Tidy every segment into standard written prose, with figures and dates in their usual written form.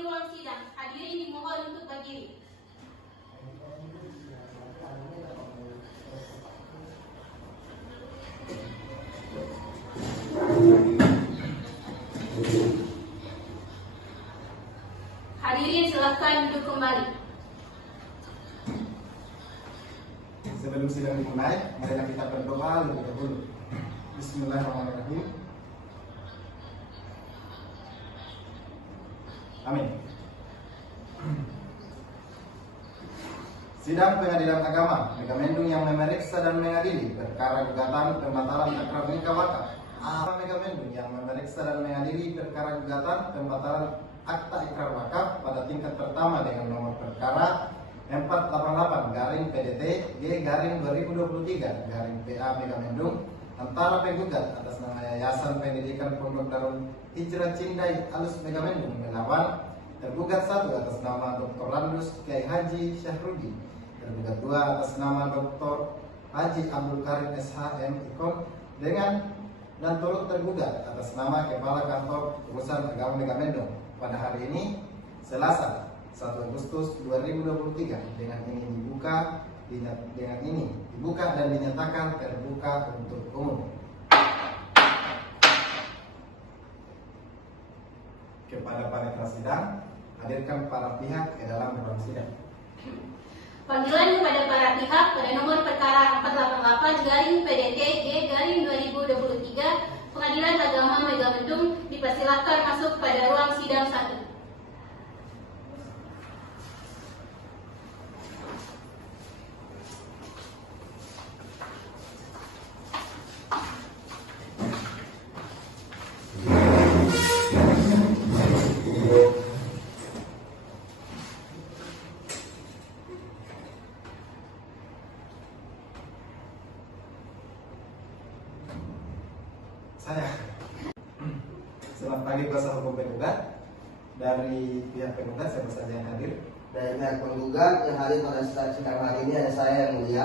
memasuki ruang sidang. Hadirin dimohon untuk berdiri. Hadirin silakan duduk kembali. Sebelum sidang dimulai, marilah kita berdoa lebih dahulu. Bismillahirrahmanirrahim. Amin. Sidang Pengadilan Agama Megamendung yang memeriksa dan mengadili perkara gugatan pembatalan akad nikah wakaf. Megamendung yang memeriksa dan mengadili perkara gugatan pembatalan akta ikrar wakaf pada tingkat pertama dengan nomor perkara 488-PDT-G-2023-PA Megamendung antara penggugat atas nama Yayasan Pendidikan Pondok Darul Hijrah Cindai Alus Megamendung melawan tergugat 1 atas nama Dr. Landus Kiai Haji Syahrudi, tergugat 2 atas nama Dr. Haji Abdul Karim SHM Ikon dengan dan turut tergugat atas nama Kepala Kantor Urusan Agama Megamendung pada hari ini Selasa 1 Agustus 2023 dengan ini dibuka dan dinyatakan terbuka untuk umum. Kepada panitia sidang, hadirkan para pihak ke dalam ruang sidang. Panggilan kepada para pihak pada nomor perkara 488-PDT-G-2023 Pengadilan Agama Megamendung dipersilakan masuk pada ruang sidang 1. Selamat pagi kuasa hukum penggugat. Dari pihak penggugat siapa saja yang hadir? Dari pihak penggugat yang hadir pada sidang hari ini ada saya yang mulia,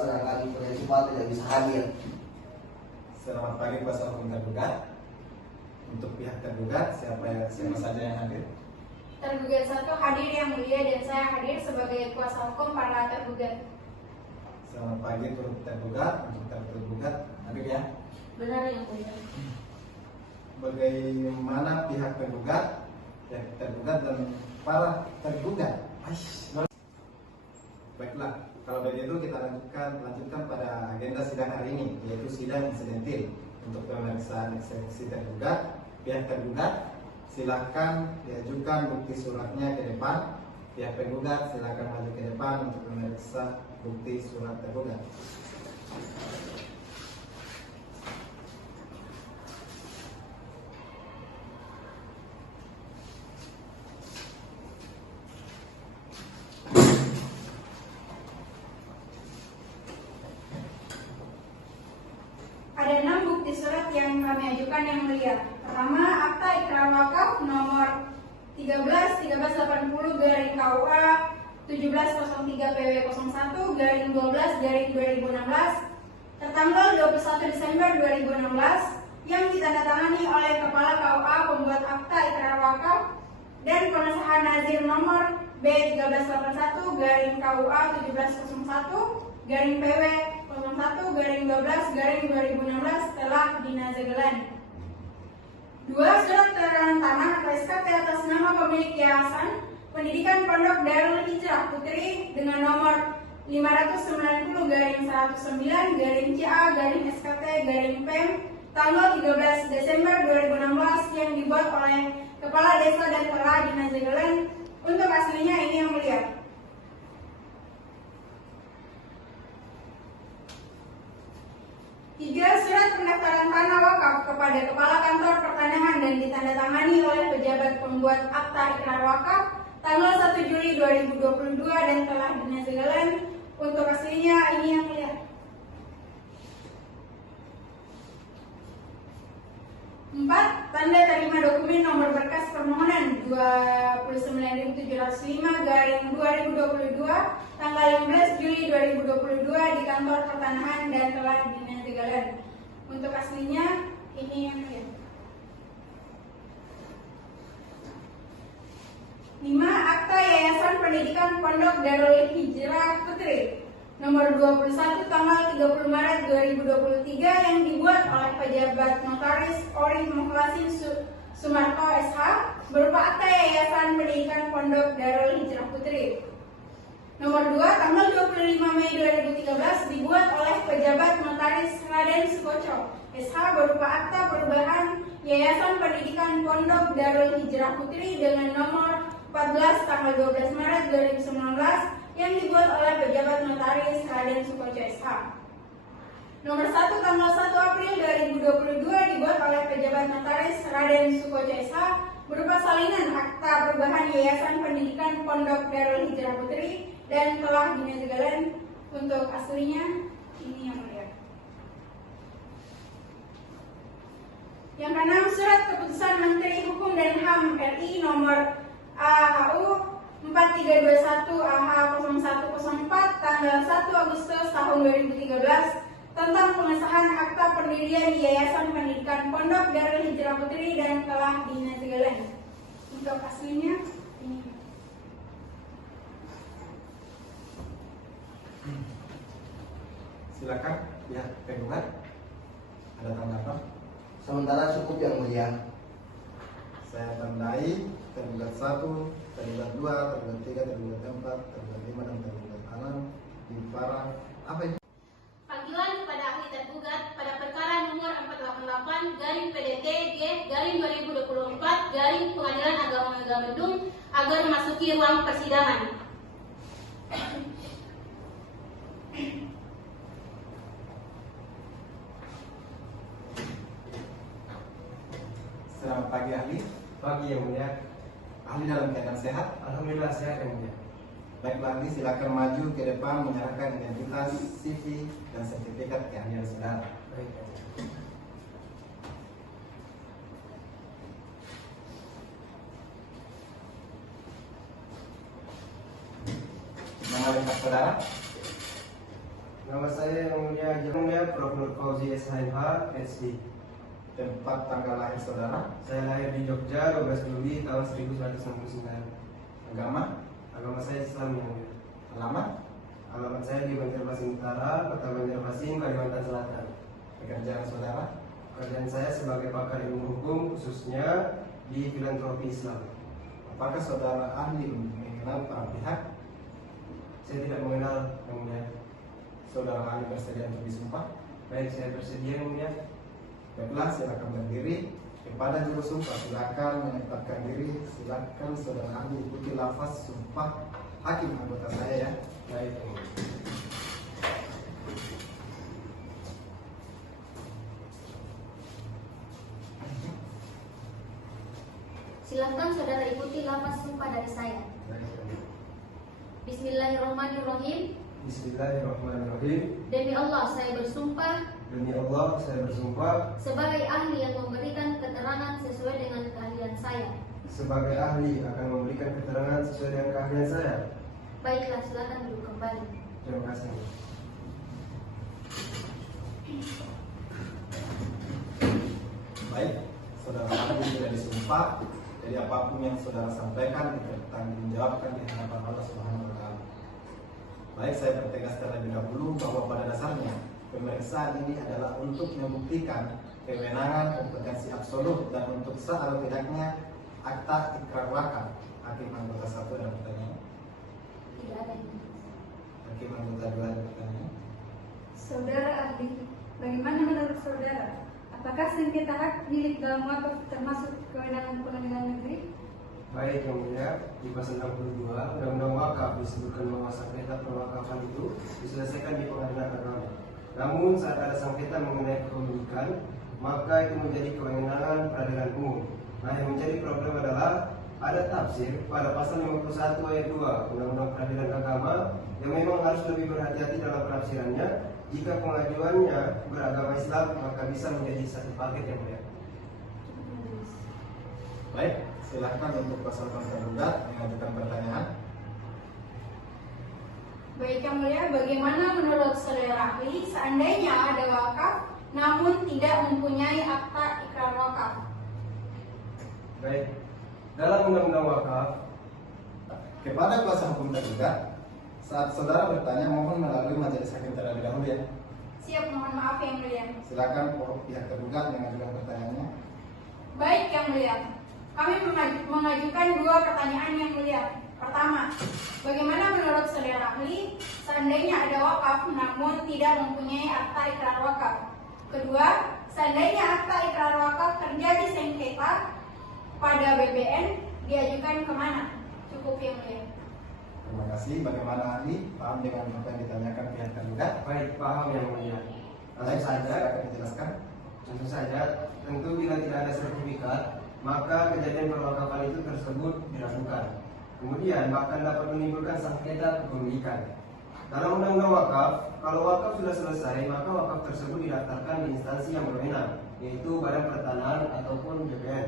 sedangkan prinsipal tidak bisa hadir. Selamat pagi kuasa hukum tergugat. Untuk pihak tergugat siapa saja yang hadir? Tergugat 1 hadir yang mulia dan saya hadir sebagai kuasa hukum para tergugat. Selamat pagi turut tergugat. Untuk tergugat hadir ya? Benar yang mulia. Bagaimana pihak penggugat, pihak tergugat dan para tergugat? Baiklah, kalau begitu kita lanjutkan pada agenda sidang hari ini, yaitu sidang insidentil. Untuk pemeriksaan eksekusi tergugat, pihak tergugat silakan diajukan bukti suratnya ke depan. Pihak penggugat silakan maju ke depan untuk memeriksa bukti surat tergugat. Ada 6 bukti surat yang kami ajukan yang mulia. Pertama, akta ikrar wakaf nomor 13-1380-KUA 1703-PW01-12-2016 tertanggal 21 Desember 2016 yang ditandatangani oleh Kepala KUA pembuat akta ikrar wakaf dan pengesahan nazir nomor B1381-KUA 1701-PW 01-12-2016 telah dinazegelani. 2. Surat keterangan tanah atau SKT atas nama pemilik Yayasan Pendidikan Pondok Darul Hijrah Putri dengan nomor 590-19-CA-PEM tanggal 13 Desember 2016 yang dibuat oleh Kepala Desa dan telah dinazegelani. Untuk aslinya ini yang mulia. 3. Surat pendaftaran tanah wakaf kepada Kepala Kantor Pertanahan dan ditandatangani oleh pejabat pembuat akta ikrar wakaf tanggal 1 Juli 2022 dan telah dinazegelani. Untuk aslinya ini yang mulia. 4. Tanda terima dokumen nomor berkas permohonan 29.705/2022 tanggal 15 Juli 2022 di Kantor Pertanahan dan telah dinazegelani. Untuk aslinya ini yang mulia. 5. 5. Akta Yayasan Pendidikan Pondok Darul Hijrah Putri nomor 21 tanggal 30 Maret 2023 yang dibuat oleh pejabat notaris Ori Mukhlasin Sumarto SH berupa akta Yayasan Pendidikan Pondok Darul Hijrah Putri nomor 2 tanggal 25 Mei 2013 dibuat oleh pejabat notaris Raden Sukoco SH berupa akta perubahan Yayasan Pendidikan Pondok Darul Hijrah Putri dengan nomor 14 tanggal 12 Maret 2019 yang dibuat oleh pejabat notaris Raden Sukoco SH. Nomor 1 tanggal 1 April 2022 dibuat oleh pejabat notaris Raden Sukoco SH berupa salinan akta perubahan Yayasan Pendidikan Pondok Darul Hijrah Putri dan telah dinyatakan untuk aslinya ini yang mulia. Yang keenam, surat keputusan Menteri Hukum dan HAM RI nomor AHU 4321 AH0104 tanggal 1 Agustus tahun 2013 tentang pengesahan akta pendirian Yayasan Pendidikan Pondok Darul Hijrah Putri dan telah dinyatakan untuk aslinya ini. Silakan pihak penggugat, ada tanggapan? Sementara cukup yang mulia. Saya tandai tergugat 1, tergugat 2, tergugat 3, tergugat 4, tergugat 5 dan tergugat 6 di para apa itu? Panggilan kepada ahli tergugat pada perkara nomor 488/PDT-G-2024 Pengadilan Agama Megamendung agar memasuki ruang persidangan. Selamat pagi ahli. Pagi yang mulia. Ahli dalam keadaan sehat? Alhamdulillah sehat yang mulia. Baiklah ahli, silakan maju ke depan menyerahkan identitas, CV, dan sertifikat keahlian saudara. Baik. Nama lengkap saudara? Nama saya yang mulia Prof. Nur Fauzi SHMH, SD. Tempat tanggal lahir saudara? Saya lahir di Jogja 12 Juli tahun 1969. Agama? Agama saya Islam yang mulia. Alamat? Alamat saya di Banjarmasin Utara, Kota Banjarmasin, Kalimantan Selatan. Pekerjaan saudara? Pekerjaan saya sebagai pakar ilmu hukum khususnya di filantropi Islam. Apakah saudara ahli mengenal para pihak? Saya tidak mengenal yang mulia. Saudara ahli bersedia untuk disumpah? Baik, saya bersedia yang mulia. Baiklah, silakan berdiri. Kepada juru sumpah, silakan menempatkan diri. Silakan saudara ahli ikuti lafaz sumpah hakim anggota saya ya. Baik yang mulia. Silakan saudara ikuti lafaz sumpah dari saya. Baik yang mulia. Bismillahirrahmanirrahim. Bismillahirrahmanirrahim. Demi Allah saya bersumpah Demi Allah saya bersumpah sebagai ahli yang memberikan keterangan sesuai dengan keahlian saya. sebagai ahli akan memberikan keterangan sesuai dengan keahlian saya. Baiklah, silakan duduk kembali. Terima kasih. Baik, saudara ahli sudah disumpah. Jadi apapun yang saudara sampaikan dipertanggungjawabkan di hadapan Allah Subhanahu wa Ta'ala. Baik, saya pertegas terlebih dahulu bahwa pada dasarnya pemeriksaan ini adalah untuk membuktikan kewenangan kompetensi absolut dan untuk sah tidaknya akta ikrar wakaf. Hakim anggota 1 ada pertanyaan. Tidak ada ini. Hakim anggota 2 ada pertanyaan. Saudara ahli, bagaimana menurut saudara? Apakah sengketa hak milik dalam wakaf termasuk kewenangan pengadilan negeri? Baik yang mulia, di pasal 62 Undang-Undang Wakaf disebutkan bahwa sengketa perwakafan itu diselesaikan di pengadilan agama. Namun saat ada sengketa mengenai kepemilikan, maka itu menjadi kewenangan peradilan umum. Nah, yang menjadi problem adalah ada tafsir pada pasal 51 ayat 2 Undang-Undang Peradilan Agama yang memang harus lebih berhati-hati dalam penafsirannya. Jika pengajuannya beragama Islam, maka bisa menjadi satu paket yang mulia. Baik, silahkan untuk pasangan tergugat mengajukan pertanyaan. Baik yang mulia, bagaimana menurut saudara ahli seandainya ada wakaf namun tidak mempunyai akta ikrar wakaf? Baik, dalam Undang-Undang Wakaf Kepada kuasa hukum tergugat, saat saudara bertanya mohon melalui majelis hakim terlebih dahulu ya. Siap, mohon maaf Yang Mulia. Silakan pihak tergugat mengajukan pertanyaannya. Baik Yang Mulia, kami mengajukan dua pertanyaan Yang Mulia. Pertama, bagaimana menurut saudara ahli seandainya ada wakaf namun tidak mempunyai akta ikrar wakaf? Kedua, seandainya akta ikrar wakaf terjadi sengketa pada BPN, diajukan kemana? Cukup Yang Mulia. Terima kasih. Bagaimana ahli? Paham dengan apa yang ditanyakan pihak tergugat? Baik, paham Yang Mulia. Baik, Langsung saja, silakan dijelaskan. tentu saja, tentu bila tidak ada sertifikat, maka kejadian perwakafan itu tersebut dilakukan. Kemudian bahkan dapat menimbulkan sengketa kepemilikan. Dalam undang-undang wakaf, kalau wakaf sudah selesai, maka wakaf tersebut didaftarkan di instansi yang berwenang, yaitu Badan Pertanahan ataupun BPN.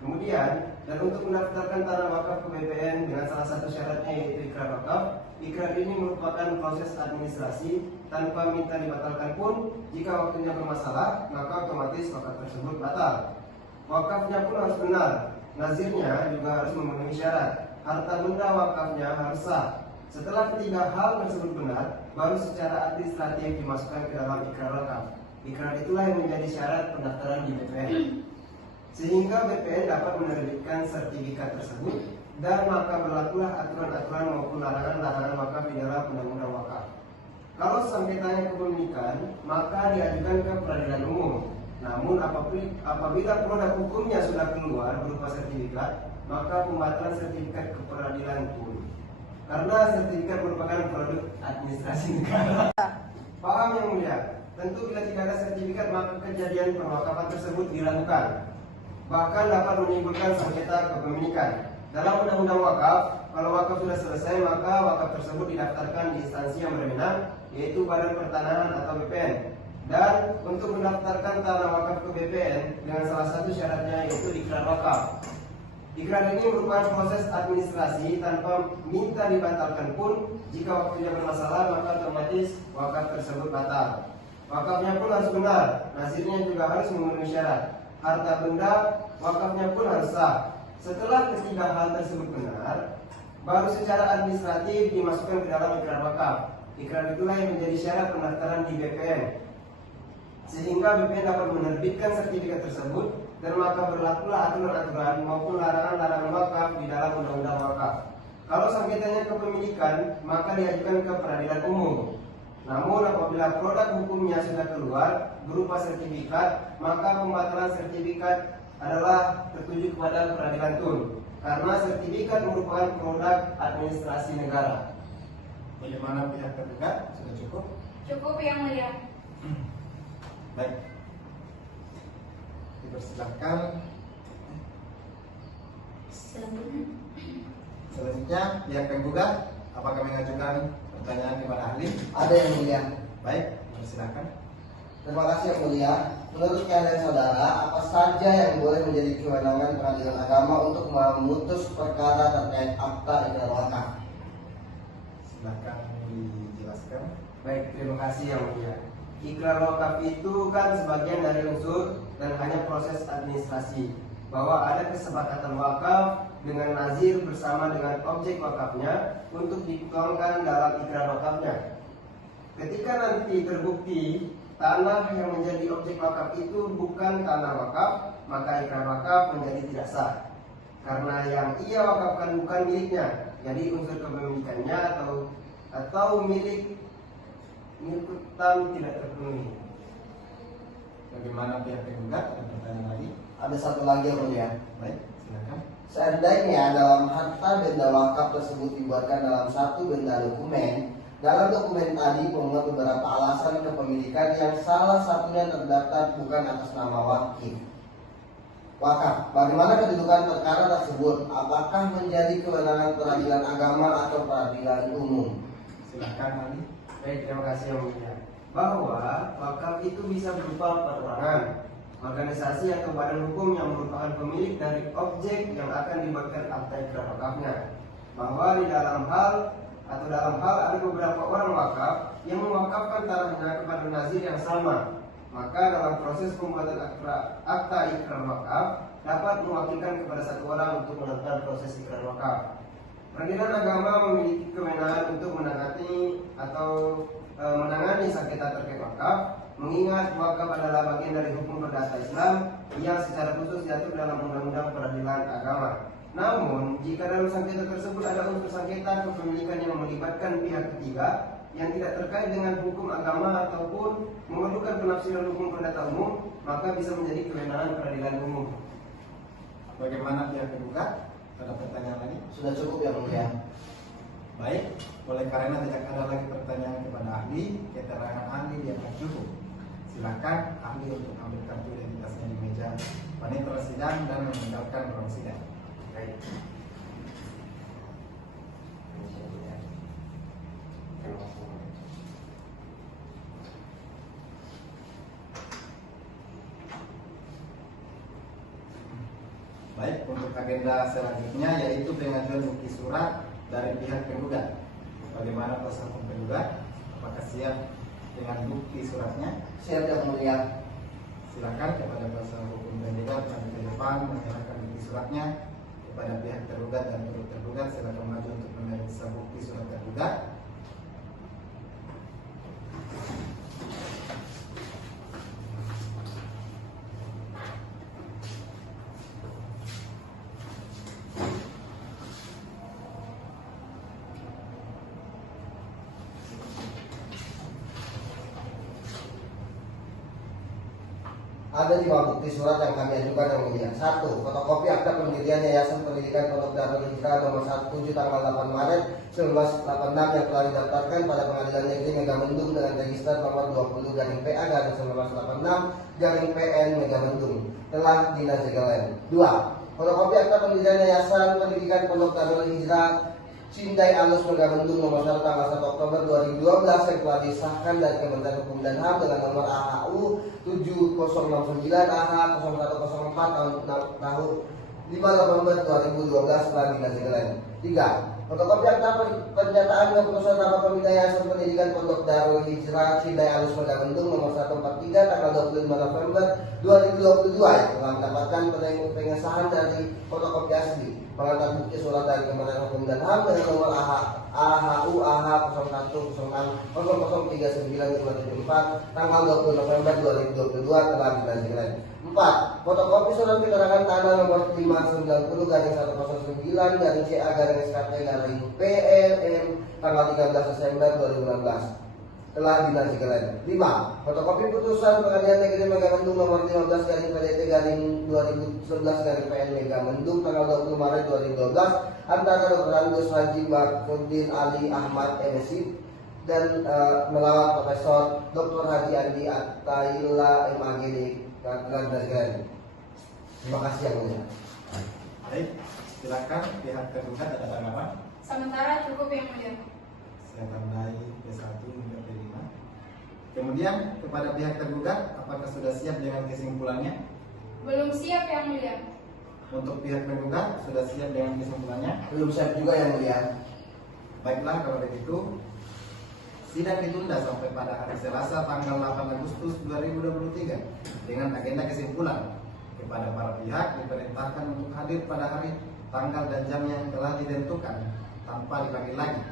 Kemudian, dan untuk mendaftarkan tanah wakaf ke BPN dengan salah satu syaratnya yaitu ikrar wakaf, ikrar ini merupakan proses administrasi tanpa minta dibatalkan pun. Jika waktunya bermasalah, maka otomatis wakaf tersebut batal. Wakafnya pun harus benar, nazirnya juga harus memenuhi syarat, harta benda wakafnya harus sah. Setelah ketiga hal tersebut benar, baru secara administratif dimasukkan ke dalam ikrar wakaf. Ikrar itulah yang menjadi syarat pendaftaran di BPN. Sehingga BPN dapat menerbitkan sertifikat tersebut dan maka berlakulah aturan-aturan maupun larangan-larangan wakaf di dalam undang-undang wakaf. Kalau sengketanya kepemilikan, maka diajukan ke peradilan umum. Namun apabila produk hukumnya sudah keluar berupa sertifikat, maka pembatalan sertifikat ke peradilan pun. Karena sertifikat merupakan produk administrasi negara. Paham Yang Mulia? Tentu bila tidak ada sertifikat, maka kejadian perwakafan tersebut dilakukan. Bahkan dapat menimbulkan sengketa kepemilikan. Dalam undang-undang wakaf, kalau wakaf sudah selesai, maka wakaf tersebut didaftarkan di instansi yang berwenang, yaitu Badan Pertanahan atau BPN. Dan untuk mendaftarkan tanah wakaf ke BPN dengan salah satu syaratnya yaitu ikrar wakaf. Ikrar ini merupakan proses administrasi tanpa minta dibatalkan pun. Jika waktunya bermasalah, maka otomatis wakaf tersebut batal. Wakafnya pun harus benar, nazirnya juga harus memenuhi syarat. Harta benda wakafnya pun harus sah. Setelah ketiga hal tersebut benar, baru secara administratif dimasukkan ke dalam ikrar wakaf. Ikrar itulah yang menjadi syarat pendaftaran di BPN. Sehingga BPN dapat menerbitkan sertifikat tersebut dan maka berlakulah aturan-aturan maupun larangan-larangan wakaf di dalam undang-undang wakaf. Kalau sengketanya kepemilikan, maka diajukan ke peradilan umum. Namun apabila produk hukumnya sudah keluar berupa sertifikat, maka pembatalan sertifikat adalah tertuju kepada peradilan tun. Karena sertifikat merupakan produk administrasi negara. Bagaimana pihak tergugat? Sudah cukup? Cukup Yang Mulia. Baik. Dipersilakan. Selanjutnya pihak tergugat, apakah mengajukan pertanyaan kepada ahli? Ada Yang Mulia. Baik, persilakan. Terima kasih Yang Mulia. Menurut kalian saudara, apa saja yang boleh menjadi kewenangan pengadilan agama untuk memutus perkara terkait akta ikrar wakaf? Silakan dijelaskan. Baik, terima kasih Yang Mulia. Ikrar wakaf itu kan sebagian dari unsur dan hanya proses administrasi, bahwa ada kesepakatan wakaf dengan nazir bersama dengan objek wakafnya untuk dituangkan dalam ikrar wakafnya. Ketika nanti terbukti tanah yang menjadi objek wakaf itu bukan tanah wakaf, maka ikrar wakaf menjadi tidak sah. Karena yang ia wakafkan bukan miliknya, jadi unsur kepemilikannya atau milik utang tidak terpenuhi. Bagaimana pihak tergugat? Ada pertanyaan lagi? Ada satu lagi Yang Mulia. Baik, silakan. Seandainya dalam harta benda wakaf tersebut dibuatkan dalam satu benda dokumen, dalam dokumen tadi memuat beberapa alasan kepemilikan yang salah satunya terdaftar bukan atas nama wakaf. Bagaimana kedudukan perkara tersebut? Apakah menjadi kewenangan peradilan agama atau peradilan umum? Silakan ahli. Baik, terima kasih Yang Mulia. Bahwa wakaf itu bisa berupa perorangan, organisasi atau badan hukum yang merupakan pemilik dari objek yang akan dibuatkan akta ikrar wakafnya. Bahwa di dalam hal ada beberapa orang wakaf yang mewakafkan tanahnya kepada nazir yang sama. Maka dalam proses pembuatan akta ikrar wakaf dapat mewakilkan kepada satu orang untuk melakukan proses ikrar wakaf. Peradilan agama memiliki kewenangan untuk menangani sengketa terkait wakaf, mengingat wakaf adalah bagian dari hukum perdata Islam yang secara khusus diatur dalam Undang-Undang Peradilan Agama. Namun, jika dalam sengketa tersebut ada unsur sengketa kepemilikan yang melibatkan pihak ketiga yang tidak terkait dengan hukum agama ataupun memerlukan penafsiran hukum perdata umum, maka bisa menjadi kewenangan peradilan umum. Bagaimana pihak tergugat? Ada pertanyaan lagi? Sudah cukup yang mulia. Baik, oleh karena tidak ada lagi pertanyaan kepada ahli, keterangan ahli dianggap cukup. Silakan ahli untuk ambil kartu identitasnya di meja panitia sidang dan meninggalkan ruang sidang. Baik. Baik, untuk agenda selanjutnya yaitu pengajuan bukti surat dari pihak penggugat. Bagaimana kuasa hukum penggugat? Apakah siap dengan bukti suratnya? Siap yang mulia. Silakan kepada kuasa hukum penggugat maju ke depan menyerahkan bukti suratnya kepada pihak tergugat dan turut tergugat. Silakan maju untuk memeriksa bukti surat tergugat. Ada 5 bukti surat yang kami ajukan yang mulia. 1. Fotokopi akta pendirian Yayasan Pendidikan Pondok Darul Hijrah nomor 17 tanggal 8 Maret 1986 yang telah didaftarkan pada Pengadilan Negeri Megamendung dengan register nomor 20/PA/1986/PN Megamendung telah dinazigalen. 2. Fotokopi akta pendirian Yayasan Pendidikan Pondok Darul Hijrah Cindai Alus Megamendung nomor 1 tanggal 1 Oktober 2012 yang telah disahkan dari Kementerian Hukum dan HAM dengan nomor AHU 7069 AH 0104 tahun 5 November 2012 telah dinazigalen. 3. Fotokopi akta pernyataan keputusan rapat pembina Yayasan Pendidikan Pondok Darul Hijrah Cindai Alus Megamendung nomor 143 tanggal 25 November 2022 yang telah mendapatkan pengesahan dari fotokopi asli. Pengantar bukti surat dari Kementerian Hukum dan HAM dengan nomor AHU AH 0106003974 tanggal 20 November 2022 telah dinazigalen. 4. Fotokopi surat keterangan tanah nomor 590/1/CA/CA/SKT/PLM tanggal 13 Desember 2016 telah dinazigalen. 5. Fotokopi putusan Pengadilan Negeri Megamendung nomor 15/PDT/2011/PN Megamendung tanggal 20 Maret 2012 antara Dr. Angus Haji Marfuddin Ali Ahmad MSI dan melawan Profesor Dr. Haji Andi Ataila MAGD telah dinazigalen. Terima kasih yang mulia. Baik, silakan pihak tergugat ada tanggapan. Sementara cukup yang mulia. Saya tandai P1 hingga P5. Kemudian kepada pihak tergugat, apakah sudah siap dengan kesimpulannya? Belum siap yang mulia. Untuk pihak penggugat sudah siap dengan kesimpulannya? Belum siap juga yang mulia. Baiklah, kalau begitu sidang ditunda sampai pada hari Selasa tanggal 8 Agustus 2023 dengan agenda kesimpulan. Kepada para pihak diperintahkan untuk hadir pada hari, tanggal dan jam yang telah ditentukan tanpa dipanggil lagi.